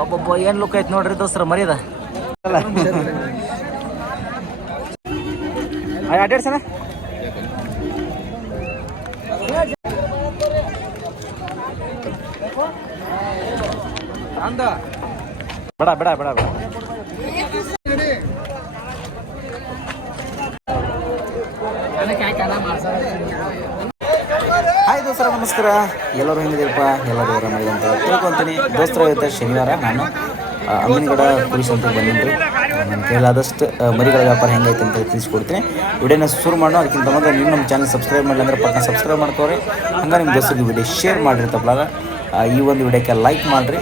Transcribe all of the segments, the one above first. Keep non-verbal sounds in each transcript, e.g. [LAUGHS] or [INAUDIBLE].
ಒಬ್ಬೊಬ್ಬ ಏನ್ ಲುಕ್ ಐತಿ ನೋಡ್ರಿ ದೋಸ್ತರ ಮರಿದ ಅಡ್ಡಾಡ್ ಸಲ ಬೇಡ ಬೇಡ ಬೇಡ ಬೇಡ. ನಮಸ್ಕಾರ. ಎಲ್ಲರೂ ಹೆಂಗಿದ್ದೀರಪ್ಪ? ಎಲ್ಲರೂ ಆರಾಮಾಗಿ ಅಂತ ತಿಳ್ಕೊತೀನಿ ದೋಸ್ತರ, ಇವತ್ತು ಶನಿವಾರ. ನಾನು ಅಮ್ಮನಗಡ ಅಮ್ಮಿನಗಡ ಅಂತ ಬಂದಿನಿ ನನ್ನ ಕೈಲಾದಷ್ಟು ಮರಿಗಳ ವ್ಯಾಪಾರ ಹೆಂಗೈತೆ ಅಂತ ತಿಳಿಸ್ಕೊಡ್ತೀನಿ. ವಿಡಿಯೋನ ಶುರು ಮಾಡೋ ಅದಕ್ಕಿಂತ ಮೊದಲು ನೀವು ನಮ್ಮ ಚಾನಲ್ ಸಬ್ಸ್ಕ್ರೈಬ್ ಮಾಡಿಲ್ಲ ಅಂದ್ರೆ ಪಕ್ಕ ಸಬ್ಸ್ಕ್ರೈಬ್ ಮಾಡ್ಕೋರಿ ಹಂಗೆ ನಿಮ್ಮ ದೋಸ್ತರಿಗೆ ವಿಡಿಯೋ ಶೇರ್ ಮಾಡಿರಿ ತಪ್ಪಲಾಗ ಈ ಒಂದು ವಿಡಿಯೋಕ್ಕೆ ಲೈಕ್ ಮಾಡಿರಿ.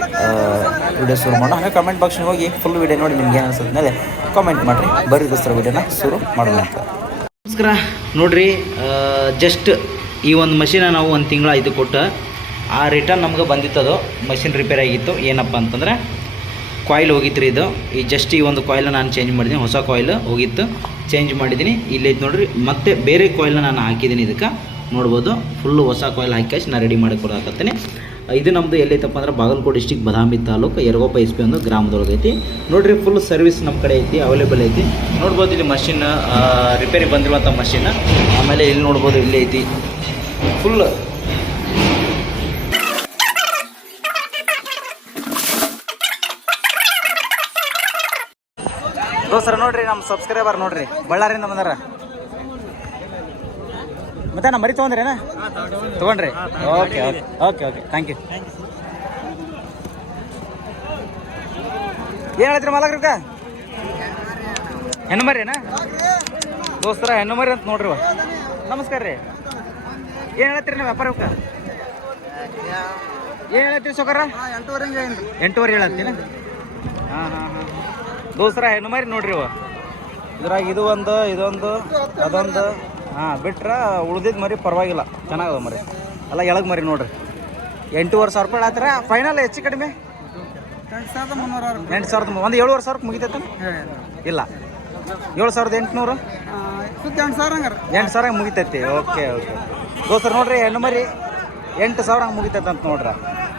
ವಿಡಿಯೋ ಶುರು ಮಾಡೋ ಹಾಗೆ ಕಮೆಂಟ್ ಬಾಕ್ಸ್ಗೆ ಹೋಗಿ ಫುಲ್ ವಿಡಿಯೋ ನೋಡಿ ನಿಮ್ಗೆ ಏನು ಅನ್ಸುತ್ತೆ ಮೇಲೆ ಕಾಮೆಂಟ್ ಮಾಡಿರಿ. ಬರ್ರಿ ದೋಸ್ತರ ವಿಡಿಯೋನ ಶುರು ಮಾಡೋಣ ನಮಸ್ಕಾರ. ನೋಡಿರಿ ಜಸ್ಟ್ ಈ ಒಂದು ಮಷೀನ ನಾವು ಒಂದು ತಿಂಗಳ ಇದು ಕೊಟ್ಟು ಆ ರಿಟರ್ನ್ ನಮ್ಗೆ ಅದು. ಮಷಿನ್ ರಿಪೇರ್ ಆಗಿತ್ತು. ಏನಪ್ಪ ಅಂತಂದರೆ ಕಾಯಿಲ್ ಹೋಗಿತ್ತು ರೀ ಇದು. ಈ ಜಸ್ಟ್ ಈ ಒಂದು ಕಾಯಿಲ್ನ ನಾನು ಚೇಂಜ್ ಮಾಡಿದ್ದೀನಿ ಹೊಸ ಕಾಯಿಲ್ ಹೋಗಿತ್ತು. ಚೇಂಜ್ ಮಾಡಿದ್ದೀನಿ ಇಲ್ಲಿ ಐತೆ ನೋಡ್ರಿ. ಮತ್ತೆ ಬೇರೆ ಕಾಯಿಲ್ನ ನಾನು ಹಾಕಿದ್ದೀನಿ ಇದಕ್ಕೆ. ನೋಡ್ಬೋದು. ಫುಲ್ಲು ಹೊಸ ಕಾಯಿಲ್ ಹಾಕಿ ನಾನು ರೆಡಿ ಮಾಡಿ ಕೊಡಾಕತ್ತೀನಿ ಇದು ನಮ್ಮದು ಎಲ್ಲೈತಪ್ಪ ಅಂದ್ರೆ ಬಾಗಲಕೋಟೆ ಡಿಸ್ಟಿಕ್ ಬದಾಮಿ ತಾಲೂಕು ಎರಗೋಪ ಎಸ್ ಪಿ ಒಂದು ಗ್ರಾಮದೊಳಗೆ ಐತಿ. ನೋಡ್ರಿ ಫುಲ್ ಸರ್ವಿಸ್ ನಮ್ಮ ಕಡೆ ಐತಿ ಅವೈಲೇಬಲ್ ಐತಿ. ನೋಡ್ಬೋದು ಇಲ್ಲಿ ಮಷಿನ್ ರಿಪೇರಿ ಬಂದಿರುವಂಥ ಮಷಿನ್ ಆಮೇಲೆ ಇಲ್ಲಿ ನೋಡ್ಬೋದು ಇಲ್ಲಿ ಐತಿ. ಫುಲ್ ದೋಸ್ತರ, ನೋಡ್ರಿ ನಮ್ಮ ಸಬ್ಸ್ಕ್ರೈಬರ್ ನೋಡ್ರಿ, ಬಳ್ಳಾರಿಯಿಂದ ಬಂದಾರ. ಮತ್ತೆ ನಮ್ಮ ಮರಿ ತೊಗೊಂಡ್ರೇನ? ತೊಗೊಂಡ್ರಿ. Okay okay okay okay thank you ಏನು ಹೇಳ್ತೀರಿ ಮಲಗ್ರಕ್ಕ ಹೆಣ್ಣು ಮರಿನಾ? ದೋಸ್ತರ, ಹೆಣ್ಣು ಮರಿ ಅಂತ ನೋಡ್ರಿ. ನಮಸ್ಕಾರ ರೀ. ಏನು ನಾವು ವ್ಯಾಪಾರ ವ್ಯಾಪಾರಕ್ಕ? ಏನು ಹೇಳ್ತೀರಿ ಸೊಕರ ಎಂಟೂವರೆ ಹೇಳತ್ತೀನಿ ಹಾಂ ಹಾಂ ಹಾಂ. ದೋಸ್ತರ ಹೆಣ್ಣು ಮಾರಿ ನೋಡ್ರಿ ಇವ. ಇದ್ರಾಗ ಇದು ಒಂದು ಇದೊಂದು ಅದೊಂದು. ಹಾಂ ಬಿಟ್ರೆ ಉಳ್ದಿದ್ದು ಮರಿ ಪರವಾಗಿಲ್ಲ. ಚೆನ್ನಾಗದ ಮರಿ. ಅಲ್ಲ ಎಳಗ್ ಮರಿ ನೋಡ್ರಿ. ಎಂಟೂವರೆ ಸಾವಿರ ರೂಪಾಯಿ ಆತರ ಫೈನಲ್ ಹೆಚ್ಚು ಕಡಿಮೆ? ಎಂಟು ಸಾವಿರದ ಒಂದು ಏಳುವರೆ ಸಾವಿರ ಮುಗಿತೈತೆ ಇಲ್ಲ. ಏಳು ಸಾವಿರದ ಎಂಟುನೂರು? ಎಂಟು ಸಾವಿರ ಮುಗಿತೈತಿ. Okay okay. ದೋಸ್ತರು ನೋಡ್ರಿ, ಹೆಣ್ಣು ಮರಿ ಎಂಟು ಸಾವಿರ ಹಂಗೆ ಮುಗಿತೈತೆ ಅಂತ ನೋಡ್ರಿ.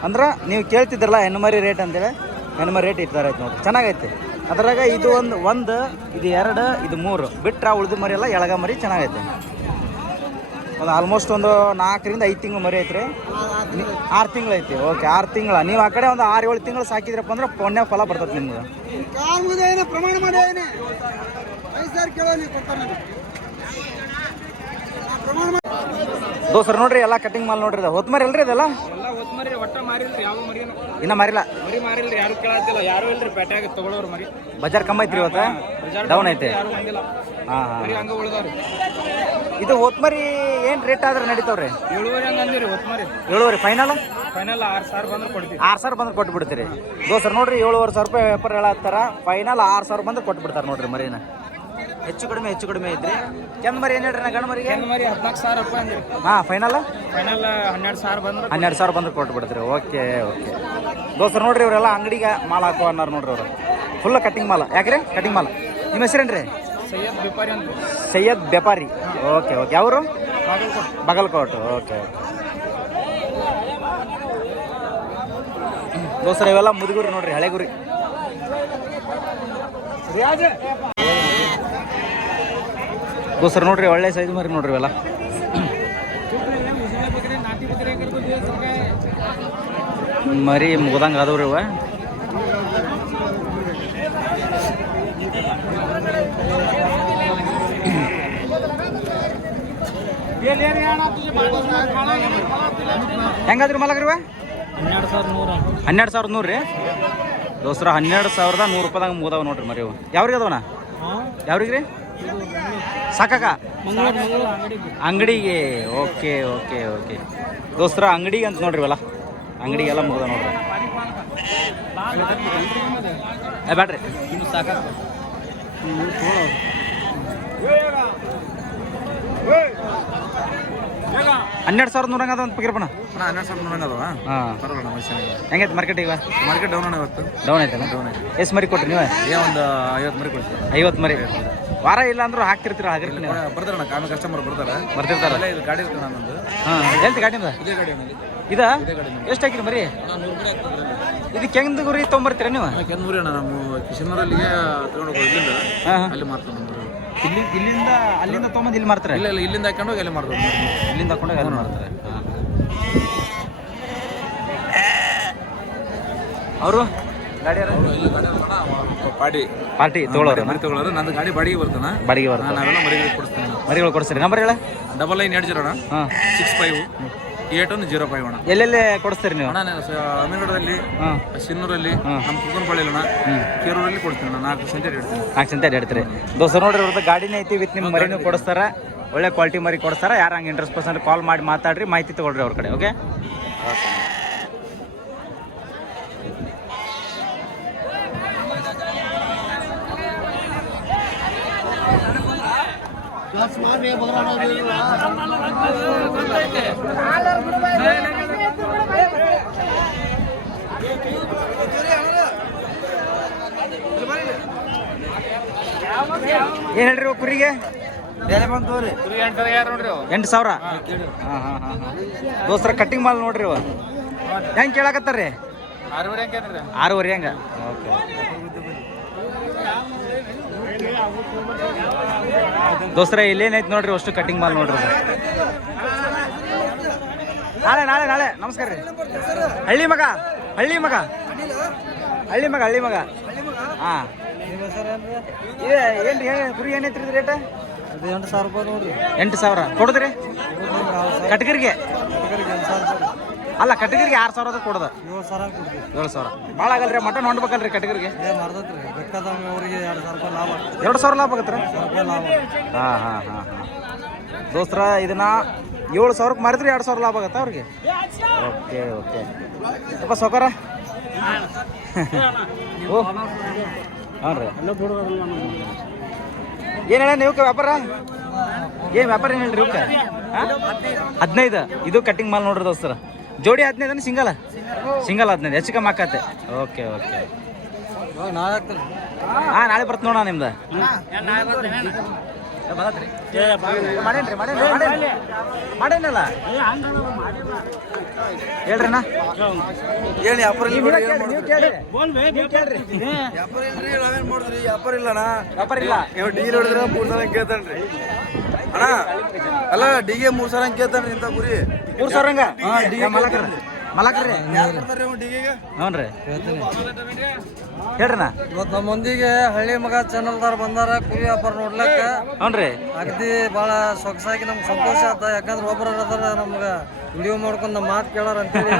ಅಂದ್ರೆ ನೀವು ಕೇಳ್ತಿದ್ರಲ್ಲ ಹೆಣ್ಣು ಮರಿ ರೇಟ್ ಅಂತೇಳಿ, ಹೆಣ್ಣು ಮರಿ ರೇಟ್ ಇರ್ತಾರೆ ಐತೆ ನೋಡ್ರಿ. ಚೆನ್ನಾಗೈತೆ. ಅದ್ರಾಗ ಇದು ಒಂದು ಒಂದು, ಇದು ಎರಡು, ಇದು ಮೂರು. ಬಿಟ್ಟರೆ ಉಳಿದ ಮರಿ ಎಲ್ಲ ಎಳಗ ಮರಿ ಚೆನ್ನಾಗೈತೆ. ಒಂದು ಆಲ್ಮೋಸ್ಟ್ ಒಂದು ನಾಲ್ಕರಿಂದ ಐದು ತಿಂಗಳು ಮರಿ ಐತ್ರಿ. ಆರು ತಿಂಗಳು ಐತಿ. ಓಕೆ ಆರು ತಿಂಗಳ. ನೀವು ಆ ಕಡೆ ಒಂದು ಆರು ಏಳು ತಿಂಗಳು ಸಾಕಿದ್ರಪ್ಪ ಅಂದ್ರೆ ಪುಣ್ಯ ಫಲ ಬರ್ತದೆ ನಿಮ್ಗೆ ಪ್ರಮಾಣ ಮಾಡಿ ಐದು ಸಾವಿರ ಕೇಳೋ ನೀವು ಕೊಡ್ತಾನೆ ಪ್ರಮಾಣ ಮಾಡಿ ದೋಸ್ರು ನೋಡ್ರಿ ಎಲ್ಲ ಕಟಿಂಗ್ ಮಾಲ್ ನೋಡ್ರಿ ಅದ ಹೊತ್ತು ಮರಿ ಅಲ್ರಿ ಅದೆಲ್ಲ ಇನ್ನ ಮಾರಿಲ್ಲ? ಮರಿ ಮಾರಿಲ್ರಿ ಯಾರು ಕೇಳತ್ತಿಲ್ಲ. ಯಾರು ಇಲ್ರಿ ಪೇಟ್ಯಾಗ ತಗೊಳ್ಳೋರು ಮರಿ. ಬಜಾರ್ ಕಮ್ಮಿ ಐತ್ರಿ ಇವತ್ತು? ಡೌನ್ ಐತೆ. ಹಾಂ ಹಂಗ ಉಳ್ದಾವ್ರಿ. ಇದು ಹೊತ್ಮರಿ ಮರಿ ಏನು ರೇಟ್ ಆದ್ರೆ ನಡೀತಾವ್ರಿ? ಏಳುವರೆ ಹಂಗ ಅಂದಿರಿ ಒತ್ತು ಮರಿ ಏಳುವರೆ ಫೈನಲ್ ಫೈನಲ್ ಆರು ಸಾವಿರ ಬಂದ್ರೆ ಕೊಡ್ತೀವಿ. ಆರು ಸಾವಿರ ಬಂದ್ರೆ ಕೊಟ್ಟು ಬಿಡ್ತೀರಿ ದೋಸ್ರು ನೋಡ್ರಿ ಏಳುವರೆ ಸಾವಿರ ರೂಪಾಯಿ ವ್ಯಾಪಾರ ಹೇಳತ್ತಾರ. ಫೈನಲ್ ಆರು ಸಾವಿರ ಬಂದ್ರೆ ಕೊಟ್ಟು ಬಿಡ್ತಾರೆ ನೋಡ್ರಿ ಮರಿನ. ಹೆಚ್ಚು ಕಡಿಮೆ ಹೆಚ್ಚು ಕಡಿಮೆ ಇದ್ರೆ. ಕೆಂದ್ ಮರಿ ಏನು ಹೇಳ್ರಿ ಗಂಡು ಮರಿಗೆ ಹೆಣ್ಣು ಮರಿ ಹದಿನಾಲ್ಕು ಸಾವಿರ ರೂಪಾಯಿ ಅಂದಿರಿ. ಹಾಂ ಫೈನಲ್ ಫೈನಲ್ ಹನ್ನೆರಡು ಸಾವಿರ ಬಂದ್ರೆ ಹನ್ನೆರಡು ಸಾವಿರ ಬಂದ್ರೆ ಕೊಟ್ಟು ಬಿಡ್ತೀರಿ. Okay okay. ದೋಸ್ತರು ನೋಡ್ರಿ ಇವರೆಲ್ಲ ಅಂಗಡಿಗೆ ಮಾಲ್ ಹಾಕೋ ಅನ್ನಾರ ನೋಡ್ರಿ ಅವರು. ಫುಲ್ ಕಟಿಂಗ್ ಮಾಲ್. ಯಾಕ್ರಿ? ಕಟಿಂಗ್ ಮಾಲ್. ನಿಮ್ಮ ಹೆಸರೇನ್ರಿ? ಸೈಯದ್ ವ್ಯಾಪಾರಿ ಅಂತ ಸೈಯದ್ ವ್ಯಾಪಾರಿ. Okay okay. ಅವರು ಬಾಗಲಕೋಟು. Okay okay. ದೋಸ್ತರ ಇವೆಲ್ಲ ಮುದುಗುರಿ ನೋಡ್ರಿ ಹಳೆಗುರಿ. ರಿಯಾಜ್. ದೋಸ್ತರ ನೋಡ್ರಿ ಒಳ್ಳೆ ಸೈಜ್ ಮರಿ ನೋಡ್ರಿ ಇವೆಲ್ಲ. ಮರಿ ಮುಗ್ದಂಗೆ ಅದಾವ್ರಿ ಇವ. ಹೆಂಗಾದ್ರಿ ಮಲಗ್ರಿ ಇವ? ಹನ್ನೆರಡು ಸಾವಿರದ ನೂರ ಹನ್ನೆರಡು ಸಾವಿರದ ನೂರು ರೀ. ದೋಸ್ರ ಹನ್ನೆರಡು ಸಾವಿರದ ನೂರು ರೂಪಾಯಿದಾಗ ಮುಗ್ದಾವ ನೋಡ್ರಿ ಮರಿ ಇವು. ಯಾವ್ರಿಗೆ ಅದಾವಣ ಯಾವ್ರಿಗೆ ರೀ? ಅಂಗಡಿ ಅಂಗಡಿಗೆ. Okay okay okay. ದೋಸ್ತರ, ಅಂಗಡಿಗೆ ಅಂತ ನೋಡ್ರಿ ಇವೆಲ್ಲ. ಅಂಗಡಿಗೆಲ್ಲ ಮುಗ್ದ ನೋಡ್ರಿ. ಬ್ಯಾಡ್ರಿ. ಇನ್ನು ಸಾಕ ಹನ್ನೆರಡು ಸಾವಿರದ ನೂರಂಗ ಅದ ಅಂತ ಪಕಿರಪ್ಪಣ ಹನ್ನೆರಡು ಸಾವಿರ ನೋಡಂಗ ಅದಾವ ಹಾಂ. ಹೆಂಗೈತೆ ಮಾರ್ಕೆಟ್ ಈಗ? ಮಾರ್ಕೆಟ್ ಡೌನ್ ಇವತ್ತು. ಡೌನ್ ಐತೆ ಎಷ್ಟು ಮರಿ ಕೊಟ್ರಿ ನೀವು? ಏ ಒಂದು ಐವತ್ತು ಮರಿ ಕೊಡ್ತೀವಿ. ಐವತ್ತು ಮರಿ. ವಾರ ಇಲ್ಲ ಅಂದ್ರೂ ಹಾಕ್ತಿರ್ತೀರ ಹಾಗೆ ಬರ್ತಾರಣ್ಣ ಕಾಮಿ ಕಸ್ಟಮರ್ ಬರ್ತಾರೆ. ಬರ್ತಿರ್ತಾರ. ಅಲ್ಲೇ ಇದು ಗಾಡಿ ಇರ್ತದೆ ನನ್ನೊಂದು ಹಾಂ ಹೇಳ್ತಿ ಗಾಡಿ ಇದೇ. ಗಾಡಿ ಇದ ಎಷ್ಟು ಹಾಕಿರಿ ಮರಿ? ಇದು ಹೆಂಗ್ ಗುರಿ ತೊಗೊಂಬರ್ತೀರ ನೀವು? ಕೆನ್ನೂರಿ ಅಣ್ಣ ನಮ್ಮ ಕಿಶನೂರಲ್ಲಿಗೆ ತಗೊಂಡು ಹೋಗಿಲ್ಲ. ಅಲ್ಲಿ ಊರಲ್ಲಿ. ಇಲ್ಲಿ ಇಲ್ಲಿಂದ ಅಲ್ಲಿಂದ ತೊಗೊಂಬಂದು ಇಲ್ಲಿ ಮಾಡ್ತಾರೆ ಇಲ್ಲ ಇಲ್ಲ ಇಲ್ಲಿಂದ ಹಾಕೊಂಡು ಹೋಗಿ ಅಲ್ಲಿ ಮಾಡ್ತಾರೆ ಇಲ್ಲಿಂದ ಹಾಕೊಂಡಾಗ ಅಲ್ಲಿ ಮಾಡ್ತಾರೆ ಅವರು? ಗಾಡಿ ಪಾಡಿ ಪಾರ್ಟಿ ತಗೊಳ್ಳೋರು ಮರಿ ತಗೊಳ್ಳೋರು ನಂದು ಗಾಡಿ ಬಾಡಿಗೆ ಬರ್ತಾನ? ಬಾಡಿಗೆ ಬರ್ತಾನೆ ನಾವೆಲ್ಲ ಮರಿಗಳು ಕೊಡಿಸ್ತೀನಿ ಮರಿಗಳು ಕೊಡಿಸ್ತೀನಿ ನಂಬರ್ ಹೇಳ. ಡಬಲ್ ನೈನ್ ಎರಡು zero six five eight one zero five ಅಣ್ಣ. ಎಲ್ಲೆಲ್ಲೇ ಕೊಡಿಸ್ತೀರಿ ನೀವು? ಅಣ್ಣ ನಾನು ಸಿನ್ನೂರಲ್ಲಿ ನಮ್ಮ ಕುಕ್ಕನಪಳ್ಳಿ ಅಣ್ಣ ಕೇರೂರಲ್ಲಿ ಕೊಡ್ತೀನಿ ಅಣ್ಣ ನಾಲ್ಕು ಸಂತೆ ಇಡ್ತೀನಿ. ನಾಲ್ಕು ಸಂತೆ ಹೇಳ್ತೀರಿ ದೋಸ್ತ ನೋಡ್ರಿ ಅವ್ರದ್ದು ಗಾಡಿನೇ ಐತಿ ವಿತ್ ನಿಮ್ಮ ಮರಿನೂ ಕೊಡಿಸ್ತಾರೆ. ಒಳ್ಳೆ ಕ್ವಾಲಿಟಿ ಮರಿ ಕೊಡಿಸ್ತಾರ. ಯಾರು ಹಂಗೆ ಇಂಟ್ರೆಸ್ಟ್ ಪರ್ಸೆಂಟ್ ಕಾಲ್ ಮಾಡಿ ಮಾತಾಡ್ರಿ ಮಾಹಿತಿ ತೊಗೊಳ್ರಿ ಅವ್ರ ಕಡೆ ಓಕೆ ಏನು ಹೇಳ್ರಿ ಕುರಿಗೆ? ಎಂಟು ಸಾವಿರ ಹಾಂ ಹಾಂ ಹಾಂ ಹಾಂ ದೋಸ್ತರ ಕಟ್ಟಿಂಗ್ ಮಾಲ್ ನೋಡ್ರಿ ಇವ ಹೆಂಗೆ ಕೇಳಕತ್ತಾರ್ರಿ? ಆರೂವರೆ ಹಂಗ? ಓಕೆ. ದೋಸ್ತರ ಇಲ್ಲೇನೈತೆ ನೋಡ್ರಿ ಅಷ್ಟು ಕಟಿಂಗ್ ಮಾಲ್ ನೋಡ್ರಿ. ನಾಳೆ ನಾಳೆ ನಾಳೆ. ನಮಸ್ಕಾರ ರೀ. ಹಳ್ಳಿ ಮಗ ಹಳ್ಳಿ ಮಗ. ಹಳ್ಳಿ ಮಗ ಹಳ್ಳಿ ಮಗ. ಹಾಂ. ಏನು ರೀ ಕುರಿ ಏನೈತ್ರಿ ಇದು ರೇಟ ಎಂಟು ಸಾವಿರ ರೂಪಾಯಿ ನೋಡ್ರಿ. ಎಂಟು ಸಾವಿರ. ಕೊಡುದ್ರಿ? ಕಟ್ಗರಿಗೆ. ಅಲ್ಲ ಕಟಗಿರಿಗೆ ಆರು ಸಾವಿರದ ಕೊಡದ. ಏಳು ಸಾವಿರ ಕೊಡ್ತೀವಿ. ಏಳು ಸಾವಿರ. ಭಾಳ ಆಗಲ್ರಿ ಮಟನ್ ಹೊಂಡ್ಬೇಕಲ್ರಿ ಕಟಗಿರಿಗೆ ಏ ಮಾಡ್ದತ್ರಿ. ಬೇಕಾದವ್ರಿಗೆ ಅವ್ರಿಗೆ ಎರಡು ಸಾವಿರ ರೂಪಾಯಿ ಲಾಭ ಎರಡು ಸಾವಿರ ಲಾಭ ಆಗತ್ತೆ? ಸಾವಿರ ರೂಪಾಯಿ ಲಾಭ ಹಾಂ ಹಾಂ ಹಾಂ ಹಾಂ. ದೋಸ್ತರ ಇದನ್ನ ಏಳು ಸಾವಿರಕ್ಕೆ ಮಾರಿದ್ರೆ ಎರಡು ಸಾವಿರ ಲಾಭ ಆಗತ್ತೆ ಅವ್ರಿಗೆ? Okay okay. ಅಪ್ಪ ಸೌಕರ ಓ. ಹ್ಞೂ ರೀ. ಏನು ಹೇಳ ನೀವು ವ್ಯಾಪಾರ? ಏನು ವ್ಯಾಪಾರ ಏನು ಹೇಳ್ರಿ ಇವಕ್ಕೆ? ಹದಿನೈದು. ಇದು ಕಟ್ಟಿಂಗ್ ಮಾಲ್ ನೋಡ್ರಿ ದೋಸ್ತರ. ಜೋಡಿ ಹದಿನೈದು ಸಿಂಗಲ್? ಸಿಂಗಲ್ ಹದಿನೈದು ಹೆಚ್ಚು ಕಮ್ಮಿ ಆಕತ್ತೆ. Okay okay. ಹಾ ನಾಳೆ ಬರ್ತ ನೋಡ ನಿಮ್ದು. ಮಾಡೇನ್ರಿ ಅಣ್ಣ ಹೇಳಿ ವ್ಯಾಪಾರ ಇಲ್ಲ. ಹೊಡೆದ್ರೆ ಮೂರ್ ಸಾವಿರ ಕೇಳ್ತಾನ್ರಿ. ಅಣ್ಣ ಅಲ್ಲ ಡಿಗೆ ಮೂರ್ ಸಾವಿರ ಕೇಳ್ತಾನ್ರಿ ಇಂತ ಗುರಿ. ಮೂರ್ ಸಾವಿರ ಹಂಗ ಮಲಕ್ರ ಮಲಕ್ರಿ ಡಿಗೆಗೆ ಹ್ಞೂ ರೀ ಹೇಳ್ರಣ್ಣ. ಇವತ್ತು ನಮ್ಮ ಮಂದಿಗೆ ಹಳ್ಳಿ ಮಗ ಚಾನಲ್ದಾರ ಬಂದಾರ ಕುರಿ ವ್ಯಾಪಾರ ನೋಡ್ಲಕ್ಕ. ಹ್ಞೂ ರೀ ಅಗದಿ ಭಾಳ ಸೊಗಸಾಗಿ ನಮ್ಗೆ ಸಂತೋಷ ಆತ. ಯಾಕಂದ್ರೆ ಒಬ್ಬರ ಅದಾರ ನಮ್ಗೆ ವಿಡಿಯೋ ಮಾಡ್ಕೊಂಡು ನಮ್ಮ ಮಾತು ಕೇಳೋರು ಅಂತೇಳಿ.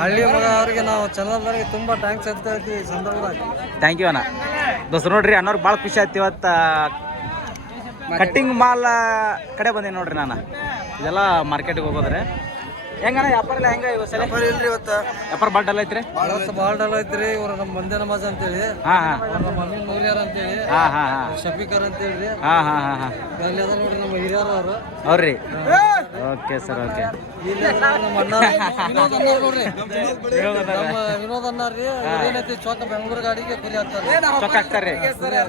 ಹಳ್ಳಿ ಮಗ ಅವ್ರಿಗೆ ನಾವು ಚಾನಲ್ದವ್ರಿಗೆ ತುಂಬ ಟ್ಯಾಂಕ್ಸ್ ಅಂತ ಹೇಳ್ತೀವಿ ಸಂದರ್ಭದಾಗ. ಥ್ಯಾಂಕ್ ಯು ಅಣ್ಣ. ದೋಸ್ತ ನೋಡ್ರಿ ಅನ್ನೋರ್ಗೆ ಭಾಳ ಖುಷಿ ಆಯ್ತು ಇವತ್ತು ಕಟ್ಟಿಂಗ್ ಮಾಲ್ ಕಡೆ ಬಂದೀನಿ ನೋಡ್ರಿ ನಾನು. ಇದೆಲ್ಲ ಮಾರ್ಕೆಟಿಗೆ ಹೋಗೋದ್ರೆ. ಹೆಂಗಣ್ಣ ವ್ಯಾಪಾರ ಇಲ್ಲ ಹೆಂಗ ಇವ ಸಲ ಇಲ್ರಿ ಇವತ್ತು. ವ್ಯಾಪಾರ ಭಾಳ ಡಲ್ ಐತ್ರಿ? ಇವತ್ತು ಭಾಳ ಡಲ್ ಐತ್ರಿ. ಇವ್ರು ನಮ್ಮ ಮಂದೆ ನಮಾಜ್ ಅಂತೇಳಿ. ಹಾಂ ಹಾಂ. ನಮ್ಮ ಅಣ್ಣನ ನೂರಿಯಾರ ಅಂತೇಳಿ. ಹಾಂ ಹಾಂ ಹಾಂ. ಶಫೀಕರ್ ಅಂತೇಳಿ ಹಾಂ ಹಾಂ ಹಾಂ ಹಾಂ. ಅಲ್ಲಿ ಅದ ನೋಡ್ರಿ ನಮ್ಮ ಹಿರಿಯರು ಅವರು. ಅವ್ರಿ ಓಕೆ ಸರ್ ಓಕೆ. ನಮ್ಮ ಅಣ್ಣ. ನೋಡ್ರಿ. ನಮ್ಮ ವಿನೋದ್ ಅವ್ರು ಏನೈತಿ ಚೊಕ್ಕ ಬೆಂಗಳೂರು ಗಾಡಿಗೆ ಕುರಿ ಹಾಕ್ತಾರೆ. ಚೊಕ್ಕ ಹಾಕ್ತಾರೆ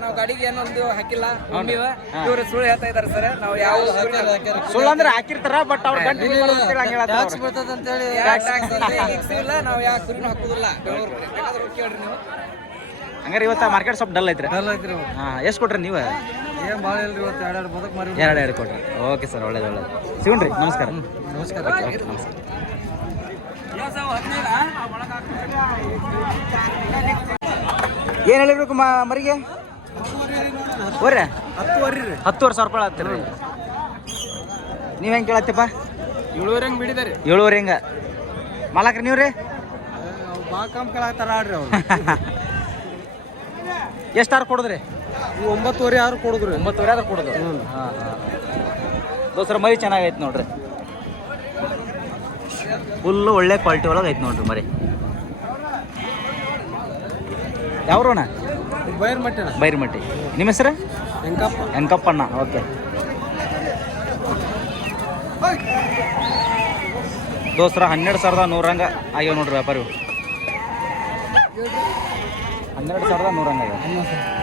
ನಾವು ಗಾಡಿಗೆ ಏನೊಂದು ಹಾಕಿಲ್ಲ. ಇವರು ಸುಳ್ಳು ಹೇಳ್ತಾ ಇದಾರೆ ಸರ್ ನಾವು ಯಾವ ಸುಳ್ಳು ಅಂದ್ರೆ ಹಾಕಿರ್ತಾರ ಬಟ್ ಅವ್ರ ಗಂಟು ಟ್ಯಾಕ್ಸ್ ಬೀಳ್ತದೆ. ಅಂತೇಳಿ ಇಲ್ಲ ನಾವು ಯಾವ ಕುರಿನೂ ಹಾಕುದಿಲ್ಲ. ಬೆಂಗಳೂರು ಕೇಳ್ರಿ ನೀವು. ಹಂಗಾರೆ ಇವತ್ತು ಮಾರ್ಕೆಟ್ ಸ್ವಲ್ಪ ಡಲ್ ಐತ್ರಿ. ಡಲ್ ಐತ್ರಿ. ಹಾಂ ಎಷ್ಟು ಕೊಟ್ರಿ ನೀವು? ಏನು ಭಾಳ ಇಲ್ರಿ ಇವತ್ತು ಎರಡು ಬದಕ್ ಮಾರಿ. ಎರಡು ಎರಡು ಕೊಟ್ರಿ. ಓಕೆ ಸರ್ ಒಳ್ಳೇದು ಒಳ್ಳೇದು. ಸಿಗೋಣ್ರಿ ನಮಸ್ಕಾರ. ನಮಸ್ಕಾರ. ಓಕೆ ನಮಸ್ಕಾರ. ಏನು ಹೇಳಿರ್ಬೇಕು ಮ ಮರಿಗೆ? ಓರ್ರೆ ಹತ್ತುವರೆ ರೀ ಹತ್ತುವರೆ ಸಾವಿರ ರೂಪಾಯಿ ಆಗ್ತೀರಿ ನೀವು ಹೆಂಗೆ ಕೇಳತ್ತಪ್ಪ? ಏಳುವರೆ ಹಂಗೆ ಬಿಡಿದಾರೆ. ಏಳುವರೆ ಹೆಂಗೆ? ಮಾಲಕ್ರಿ ನೀವು ರೀ ಭಾಳ ಕಮ್ ಕೇಳಾಕ್ತಾರ ಆಡ್ರಿ ಅವ್ರು [LAUGHS] ಆರು ಕೊಡಿದ್ರಿ? ಒಂಬತ್ತುವರೆ ಆರು ಕೊಡುದ್ರಿ. ಒಂಬತ್ತುವರೆ ಆದ್ರೆ ಕೊಡೋದು? ಹಾಂ ಹಾಂ ದೋಸ್ರ ಮರಿ ಚೆನ್ನಾಗೈತೆ ನೋಡ್ರಿ. ಫುಲ್ಲು ಒಳ್ಳೆ ಕ್ವಾಲಿಟಿ ಒಳಗೆ ಐತೆ ನೋಡ್ರಿ ಮರಿ. ಯಾವ್ರೋಣ ಬೈರ್ಮಟ್ಟಿ ಬೈರ್ಮಟ್ಟಿ ನಿಮ್ಮ ಹೆಸರು? ವೆಂಕಪ್ಪ ವೆಂಕಪ್ಪಣ್ಣ. ಓಕೆ. ದೋಸ್ತರ, ಹನ್ನೆರಡು ಸಾವಿರದ ನೂರಂಗ ಆಗ್ಯಾವ ನೋಡ್ರಿ ವ್ಯಾಪಾರಿ ಹನ್ನೆರಡು ಸಾವಿರದ ನೂರಂಗ ಆಗ್ಯಾವ.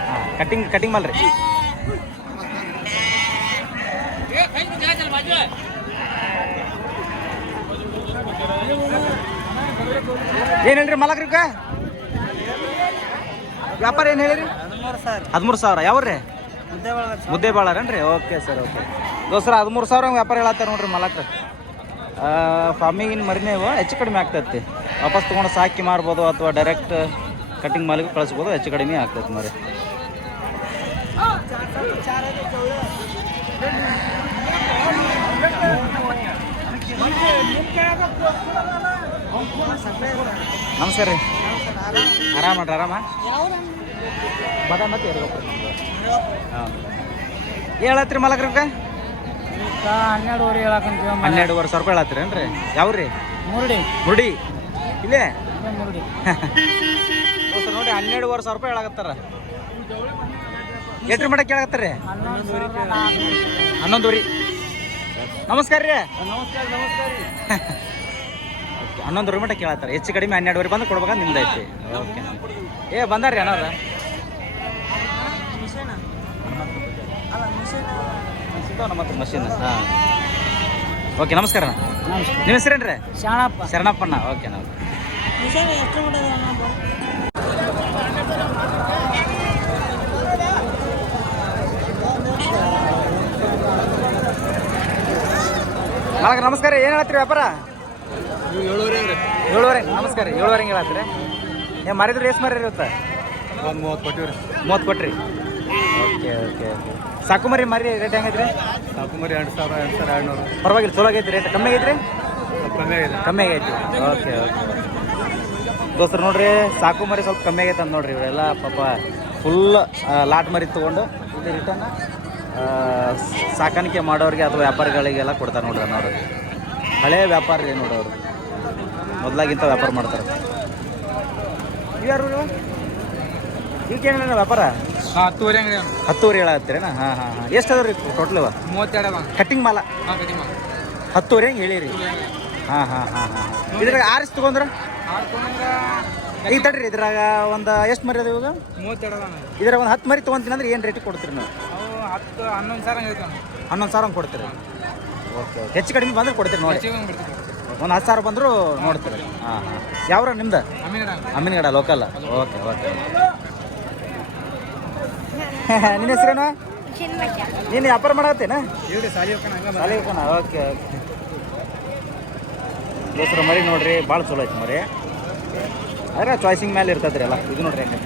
ಹಾಂ ಕಟಿಂಗ್ ಕಟಿಂಗ್ ಮಲ್ರಿ ಏನು ಹೇಳ್ರಿ ಮಲಕ್ರಿಕ ವ್ಯಾಪಾರ ಏನು ಹೇಳಿರಿ? ಹದಿಮೂರು ಸಾವಿರ. ಯಾವ್ರಿ? ಮುದ್ದೆ ಬಾಳಾರೇನ್ರಿ? Okay sir, okay. ದೋಸ್ರ ಹದಿಮೂರು ಸಾವಿರ ವ್ಯಾಪಾರ ಹೇಳತ್ತಾರ ನೋಡ್ರಿ ಮಲಕ್ರ. ಫಾರ್ಮಿಗಿನ ಮರಿನೇ ಇವು, ಹೆಚ್ಚು ಕಡಿಮೆ ಆಗ್ತೈತಿ. ವಾಪಸ್ ತೊಗೊಂಡು ಸಾಕಿ ಮಾರ್ಬೋದು ಅಥವಾ ಡೈರೆಕ್ಟ್ ಕಟಿಂಗ್ ಮಾಲಿಗೆ ಕಳಿಸ್ಬೋದು, ಹೆಚ್ಚು ಕಡಿಮೆ ಆಗ್ತೈತಿ ಮರಿ ನಮಸ್ಕಾರ ರೀ. ಆರಾಮ ಮಾಡ್ರಿ ಆರಾಮ? ಬದ ಮತ್ತೆ ಇರ್ಬೇಕು ಹಾಂ. ಹೇಳತ್ರಿ ಮಲಕ್ರಕ್ಕ? ಹನ್ನೆರಡುವರೆ ಹೇಳಕಂತೀವಿ ಹನ್ನೆರಡುವರೆ ಸಾವಿರ ರೂಪಾಯಿ ಹೇಳತ್ರಿ ಏನ್ರಿ? ಯಾವ್ರಿ? ಮುರುಡಿ. ಮುರುಡಿ. ಇಲ್ಲೇ? ಮುರುಡಿ. ನೋಡಿ ಹನ್ನೆರಡುವರೆ ಸಾವಿರ ರೂಪಾಯಿ ಹೇಳಕತ್ತಾರ. ಎಟ್ರಿ ಹನ್ನೊಂದು ಹನ್ನೊಂದು ಹನ್ನೊಂದುವರಿ. ನಮಸ್ಕಾರ ರೀ. ನಮಸ್ಕಾರ ನಮಸ್ಕಾರ ಓಕೆ ಹನ್ನೊಂದುವರೆ ಮಟ್ಟ ಕೇಳತ್ತಾರ. ಹೆಚ್ಚು ಕಡಿಮೆ ಹನ್ನೆರಡುವರೆ ಬಂದು ಕೊಡ್ಬೇಕಂತ ನಿಮ್ದೈತಿ ಓಕೆ. ಏ ಬಂದಾರ್ರಿ ಅಣ್ಣಾರ ಅನ್ನೋದ ನಮ್ಮ ಹತ್ರ ಮಷೀನ್ ಹಾಂ. ಓಕೆ ನಮಸ್ಕಾರ. ನಿಮ್ಮ ಹೆಸರೇನ್ರಿ? ಶರಣಪ್ಪ ಶರಣಪ್ಪಣ್ಣ. ಓಕೆ ನಾವು ನಾಲ್ಕು ನಮಸ್ಕಾರ. ಏನು ಹೇಳತ್ತೀರಿ ವ್ಯಾಪಾರ? ಏಳುವರೆ ನಮಸ್ಕಾರ. ಏಳುವರೆ ಹಿಂಗೆ ಹೇಳತ್ತೀರಿ? ಏನು ಮಾರಿದ್ರೆ ಎಷ್ಟು ಮಾರಿ ಇವತ್ತು? ಒಂದು ಮೂವತ್ತು ರೀ. ಮೂವತ್ತು ಕೊಟ್ರಿ? Okay okay okay. ಸಾಕು ಮರಿ ರೇಟ್ ಹೆಂಗೈತ್ರಿ ಸಾಕು ಮರಿ ಎರಡು ಸಾವಿರ ಎರಡು ಸಾವಿರ ಎರಡು ನೂರು ಪರವಾಗಿಲ್ಲ ಚಲೋ ಆಗೈತಿ ರೇಟ್. ಕಮ್ಮಿ ಆಗೈತ್ರಿ? ಕಮ್ಮಿ ಆಗೈತೆ ಕಮ್ಮಿ ಆಗೈತಿ ಓಕೆ ಓಕೆ ದೋಸ್ತರು ನೋಡ್ರಿ ಸಾಕು ಮರಿ ಸ್ವಲ್ಪ ಕಮ್ಮಿ ಆಗೈತೆ ಅಂತ ನೋಡ್ರಿ ಇವರೆಲ್ಲ ಪಾಪ ಫುಲ್ ಲಾಟ್ ಮರಿ ತೊಗೊಂಡು ಇಲ್ಲಿ ರಿಟರ್ನ್ ಸಾಕಾಣಿಕೆ ಮಾಡೋರಿಗೆ ಅಥವಾ ವ್ಯಾಪಾರಿಗಳಿಗೆಲ್ಲ ಕೊಡ್ತಾರೆ ನೋಡ್ರಿ ಅನ್ನೋರು. ಹಳೇ ವ್ಯಾಪಾರ ರೀ ನೋಡೋರು ಮೊದಲಾಗಿಂತ ವ್ಯಾಪಾರ ಮಾಡ್ತಾರೆ. ಇವಕ್ಕೇನಿಲ್ಲ ವ್ಯಾಪಾರ? ಹತ್ತುವರೆ ಹೇಳ ಹೇಳತ್ತೀರೇನ ಹಾಂ ಹಾಂ ಹಾಂ. ಎಷ್ಟು ಅದ ರೀ ಟೋಟಲ್ ಮೂವತ್ತೆರಡು ಕಟ್ಟಿಂಗ್ ಮಾಲ? ಹತ್ತುವರೆ ಹೆಂಗೆ ಹೇಳಿರಿ? ಹಾಂ ಹಾಂ ಹಾಂ ಹಾಂ ಇದ್ರಾಗ ಆರಿಸ್ ತೊಗೊಂಡ್ರ? ಈಗ ತಡ್ರಿ ಇದ್ರಾಗ ಒಂದು ಎಷ್ಟು ಮರಿ ಅದ ಇವಾಗ? ಮೂವತ್ತೆರಡು ಇದ್ರಾಗ ಒಂದು ಹತ್ತು ಮರಿ ತೊಗೊಂತೀನಿ ಅಂದ್ರೆ ಏನು ರೇಟಿಗೆ ಕೊಡ್ತೀರಿ ನೀವು? ಅವು ಹತ್ತು ಹನ್ನೊಂದು ಸಾವಿರ ಹಂಗೆ ಹನ್ನೊಂದು ಸಾವಿರ ಹಂಗೆ ಕೊಡ್ತೀರಿ? Okay okay. ಹೆಚ್ಚು ಕಡಿಮೆ ಬಂದ್ರೆ ಕೊಡ್ತೀರಿ ನೋಡಿ. ಒಂದು ಹತ್ತು ಸಾವಿರ ಬಂದರೂ ನೋಡ್ತೀರಿ. ಹಾಂ ಹಾಂ ಯಾವ್ರ ನಿಮ್ದು? ಅಮೀನ ಅಮ್ಮಿನಗಡ ಲೋಕಲ್ ಓಕೆ ಓಕೆ. [LAUGHS] ನಿನ್ನ ಹೆಸರೇನು? ನೀನು ವ್ಯಾಪಾರ ಮಾಡತ್ತೇನ ಓಕೆ ಓಕೆ. ದೋಸ್ರ ಮರಿ ನೋಡ್ರಿ ಭಾಳ ಚಲೋ ಐತಿ ಮರಿ. ಅದ್ರ ಚಾಯ್ಸಿಂಗ್ ಮೇಲೆ ಇರ್ತದ್ರಿ ಅಲ್ಲ ಇದು ನೋಡ್ರಿ ಹೆಂಗೆ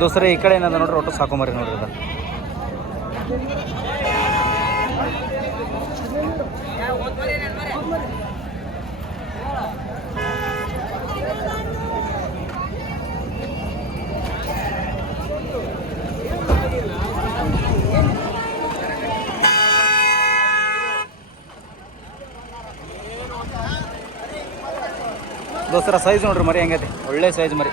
ದೋಸ್ರ ಈ ಕಡೆ ಏನದ ನೋಡ್ರಿ ಒಟ್ಟು ಮರಿ ನೋಡ್ರಿ ಅದು. ದೋಸ್ತರ ಸೈಜ್ ನೋಡ್ರಿ ಮರಿ ಹೆಂಗೈತಿ. ಒಳ್ಳೆ ಸೈಜ್ ಮರಿ.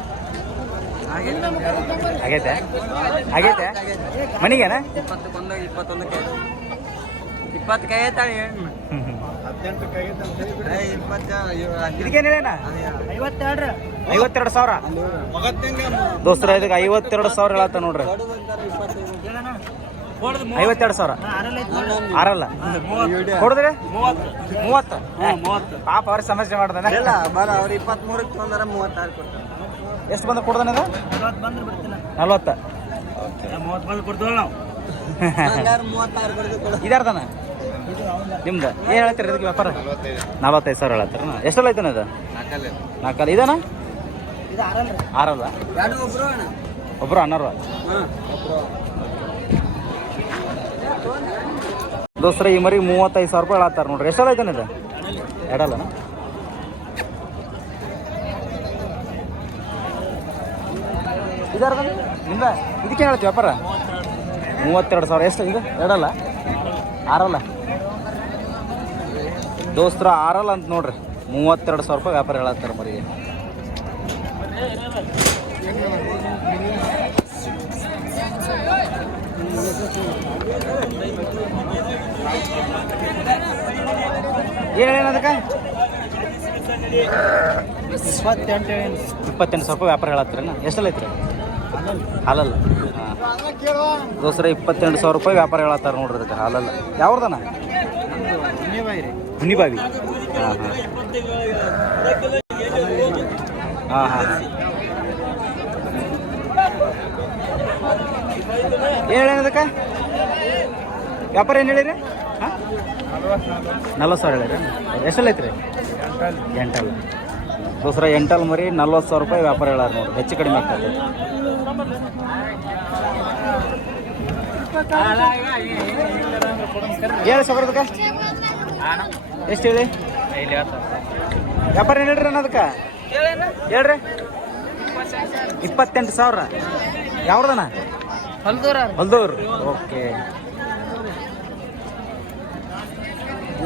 ಆಗೈತೆ? ಆಗೈತೆ? ಮನಿಗೇನ? ಇಪ್ಪತ್ತಕ್ಕೊಂದು ಇಪ್ಪತ್ತೊಂದಕ್ಕೆ ಕೈ ಐತಾಳೆ ಐವತ್ತೆರಡು. ಐವತ್ತೆರಡು ಸಾವಿರ? ದೋಸ್ತರ ಇದಕ್ಕೆ ಐವತ್ತೆರಡು ಸಾವಿರ ಹೇಳತ್ತ ನೋಡ್ರಿ. ಐವತ್ತೆರಡು ಸಾವಿರ? ಆರಲ್ಲ ಕೊಡಿದ್ರಿ? ಮೂವತ್ತು. ಪಾಪ ಅವ್ರಿಗೆ ಸಮಸ್ಯೆ ಮಾಡ್ದಾನೆ. ಇಲ್ಲ ಬರ ಅವ್ರು ಇಪ್ಪತ್ಮೂರಕ್ಕೆ ತೊಂದರೆ ಮೂವತ್ತಾರು ಕೊಡ್ತಾರೆ. ಎಷ್ಟು ಬಂದ ಕೊಡ್ದಾನೆ ಇದು ನಲ್ವತ್ತು ಇದಾರ್ದನ ನಿಮ್ದು? ಏನು ಹೇಳ್ತೀರಿ ಇದಕ್ಕೆ ವ್ಯಾಪಾರ? ನಲವತ್ತೈದು ಸಾವಿರ ಹೇಳತ್ತಾರ ಎಷ್ಟೆಲ್ಲ ಐತನ ಇದು? ನಾಲ್ಕಲ್ಲ. ಇದೇನ ಆರಲ್ಲ ಒಬ್ರು ಅಣ್ಣ. ಒಬ್ರು ಅಣ್ಣರು ಹಾಂ. ದೋಸ್ರ ಈ ಮರಿ ಮೂವತ್ತೈದು ಸಾವಿರ ರೂಪಾಯಿ ಹೇಳತ್ತಾರ ನೋಡ್ರಿ. ಎಷ್ಟೆಲ್ಲ ಐತನ ಇದು? ಎರಡಲ್ಲ ಇದಾರ್ದನ ನಿಮ್ದ ಇದಕ್ಕೆ ಹೇಳ್ತೀವಿ ವ್ಯಾಪಾರ? ಮೂವತ್ತೆರಡು ಸಾವಿರ. ಎಷ್ಟು? ಇದು? ಎರಡಲ್ಲ? ಆರಲ್ಲ? ದೋಸ್ತರ ಆರಲ್ಲ ಅಂತ ನೋಡ್ರಿ. ಮೂವತ್ತೆರಡು ಸಾವಿರ ರೂಪಾಯಿ ವ್ಯಾಪಾರ ಹೇಳತ್ತಾರೆ ಮರಿಗೆ. ಏನು ಹೇಳಿ ಅದಕ್ಕೆ? ಇಪ್ಪತ್ತೆಂಟು ಸಾವಿರ ರೂಪಾಯಿ ವ್ಯಾಪಾರ ಹೇಳತ್ತೀರೇನ? ಎಷ್ಟಲ್ಲ ಐತ್ರಿ? ಹಾಲಲ್ಲ? ಹಾಂ. ದೋಸ್ರ ಇಪ್ಪತ್ತೆಂಟು ಸಾವಿರ ರೂಪಾಯಿ ವ್ಯಾಪಾರ ಹೇಳತ್ತಾರ ನೋಡ್ರಿ ಅದಕ್ಕೆ ಹಾಲಲ್ಲ. ಯಾವ್ದನ ಹುನಿಬಾವಿ ಹಾಂ ಹಾಂ. ಹಾಂ ಹಾಂ ಹೇಳಿ ಅದಕ್ಕೆ? ವ್ಯಾಪಾರ ಏನು ಹೇಳಿರಿ? ಹಾಂ? ನಲ್ವತ್ತು ಸಾವಿರ ಹೇಳಿರಿ ಎಷ್ಟಲ್ಲ ಐತ್ರಿ ಎಂಟಲ್ ದೋಸ್ರ ಎಂಟಲ್ ಮರಿ ನಲ್ವತ್ತು ಸಾವಿರ ರೂಪಾಯಿ ವ್ಯಾಪಾರ ಹೇಳಾರ ನೋಡಿ ಹೆಚ್ಚು ಕಡಿಮೆ ಆಗ್ತದೆ ಹೇಳಿ ಅದಕ್ಕೆ ಎಷ್ಟು ಹೇಳಿ? ವ್ಯಾಪಾರ ಏನು ಹೇಳ್ರಿ ಅನ್ನೋದಕ್ಕೆ ಹೇಳ್ರಿ. ಇಪ್ಪತ್ತೆಂಟು ಸಾವಿರ. ಯಾವ್ದನ ಹೊಲ್ದೂರ. ಓಕೆ.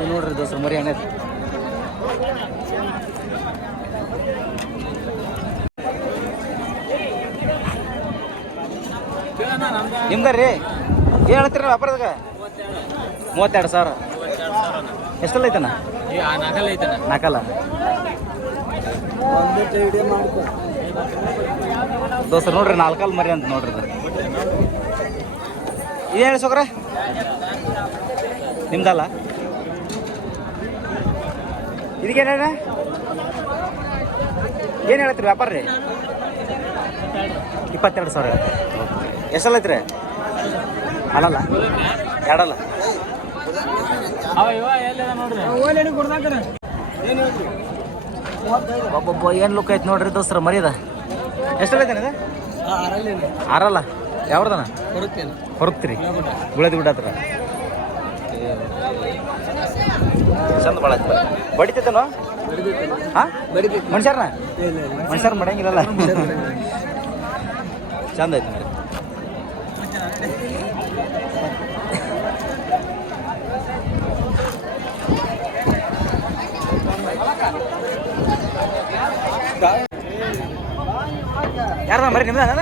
ನೋಡ್ರಿ ದೋಸ್ರು ಮರಿ ನಿಮ್ದ ರೀ? ಏನು ಹೇಳ್ತೀರ ವ್ಯಾಪಾರದಾಗ? ಮೂವತ್ತೆರಡು ಸಾವಿರ. ಎಷ್ಟಲ್ಲ ಐತನ ನಾಲ್ಕಲ್ಲ ದೋಸ್ತ ನೋಡ್ರಿ ನಾಲ್ಕಲ್ ಮರಿ ಅಂತ ನೋಡ್ರಿ ಇದು. ಏನು ಹೇಳಿ ಸೋಕ್ರ. ನಿಮ್ದಲ್ಲ? ಇದಕ್ಕೇನ ಏನು ಹೇಳ್ತೀರಿ ವ್ಯಾಪಾರ ರೀ? ಇಪ್ಪತ್ತೆರಡು ಸಾವಿರ ಎಷ್ಟಲ್ಲ ಐತ್ರಿ? ಅಲ್ಲಲ್ಲ ಎರಡಲ್ಲ ಒಬ್ಬೊಬ್ಬ ಏನು ಲುಕ್ ಐತೆ ನೋಡ್ರಿ ದೋಸ್ತರ ಮರಿದ ಎಷ್ಟಲ್ಲ ಆರಲ್ಲ. ಯಾವ್ದನ ಹೊರಗ್ತೀರಿ. ಗುಳದಿ ಗುಡ್ಡ ಹತ್ರ ಚಂದ ಭಾಳ ಮನುಷ್ಯಾರ ಹಾಂ? ಮನುಷ್ಯರ್ನ ಮನುಷ್ಯರ ಮಡಂಗಿಲ್ಲಲ್ಲ. ಚಂದ ಐತೆ ಯಾರದ ಮರಿ ನಿಮ್ದ ಅದ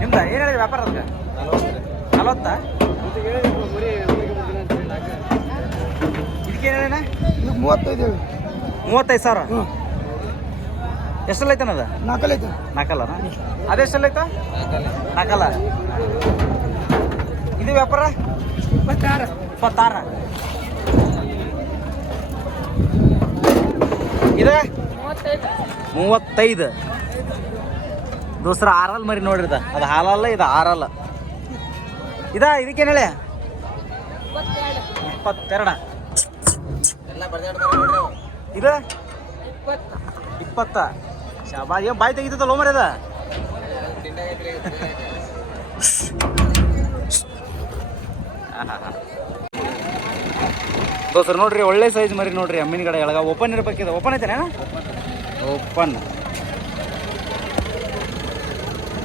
ನಿಮ್ದ? ಏನು ಹೇಳಿದ್ರಿ ವ್ಯಾಪಾರ ಅದಕ್ಕೆ? ನಲವತ್ತ? ಇದಕ್ಕೆ ಏನು ಹೇಳಿನ ಮೂವತ್ತೈದು ಮೂವತ್ತೈದು ಸಾವಿರ? ಎಷ್ಟಲ್ಲ ಐತನ ಅದ ನಾಲ್ಕಲ್ಲ ಐತೆ. ನಾಲ್ಕಲ್ಲ ಅದೆಷ್ಟಲ್ಲ ಐತ? ನಾಲ್ಕಲ್ಲ. ಇದು ವ್ಯಾಪಾರ? ಇಪ್ಪತ್ತಾರು. ಇಪ್ಪತ್ತಾರ. ಇದು? ಮೂವತ್ತೈದು. ದೋಸ್ರ ಆರಲ್ ಮರಿ ನೋಡ್ರಿ ಇದ ಅದು ಹಾಲಲ್ಲ, ಇದು ಆರಲ್ಲ. ಇದ, ಇದಕ್ಕೇನು ಹೇಳಿ? ಇಪ್ಪತ್ತೆರಡ. ಇದ? ಇಪ್ಪತ್ತ. ಶಾಬಾ ಏನ್ ಬಾಯಿ ತೆಗಿತಲ್ಲ ಮರಿ ಅದ? ದೋಸ್ರ ನೋಡ್ರಿ, ಒಳ್ಳೆ ಸೈಜ್ ಮರಿ ನೋಡ್ರಿ, ಅಮ್ಮಿನ ಕಡೆ ಎಳಗ. ಓಪನ್ ಇರ್ಬೇಕಿದೆ. ಓಪನ್ ಐತೆ ಓಪನ್.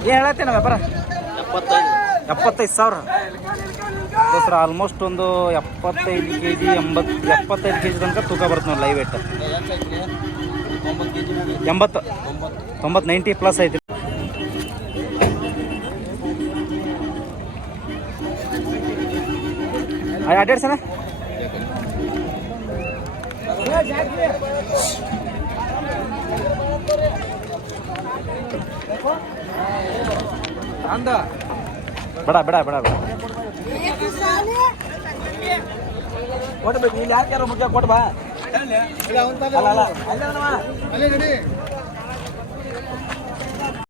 ಏನು ಹೇಳತ್ತೇನ ವ್ಯಾಪಾರ? ಎಪ್ಪತ್ತೈದು. ಸಾವಿರ. ಸರ್ ಆಲ್ಮೋಸ್ಟ್ ಒಂದು ಎಪ್ಪತ್ತೈದು ಕೆ ಜಿ ಎಂಬತ್ತು ಎಪ್ಪತ್ತೈದು ಕೆ ಜಿ ತನಕ ತೂಕ ಬರುತ್ತೆ ನೋಡಿ ಲೈವ್ ವೇಟ್ ಎಂಬತ್ತು. ತೊಂಬತ್ತು ನೈಂಟಿ ಪ್ಲಸ್ ಐತಿ ಅಡ್ಡಾಡ್ ಸರ ಅಂದ ಬೇಡ ಬೇಡ ಬೇಡ ಬೇಡ ಕೊಡ್ಬೇಕು ಇಲ್ಲಿ ಯಾಕೆ ಮುಖ್ಯ ಕೊಡ್ಬಾ ಅಲ್ಲ ಅಲ್ಲ ಅಲ್ಲೇ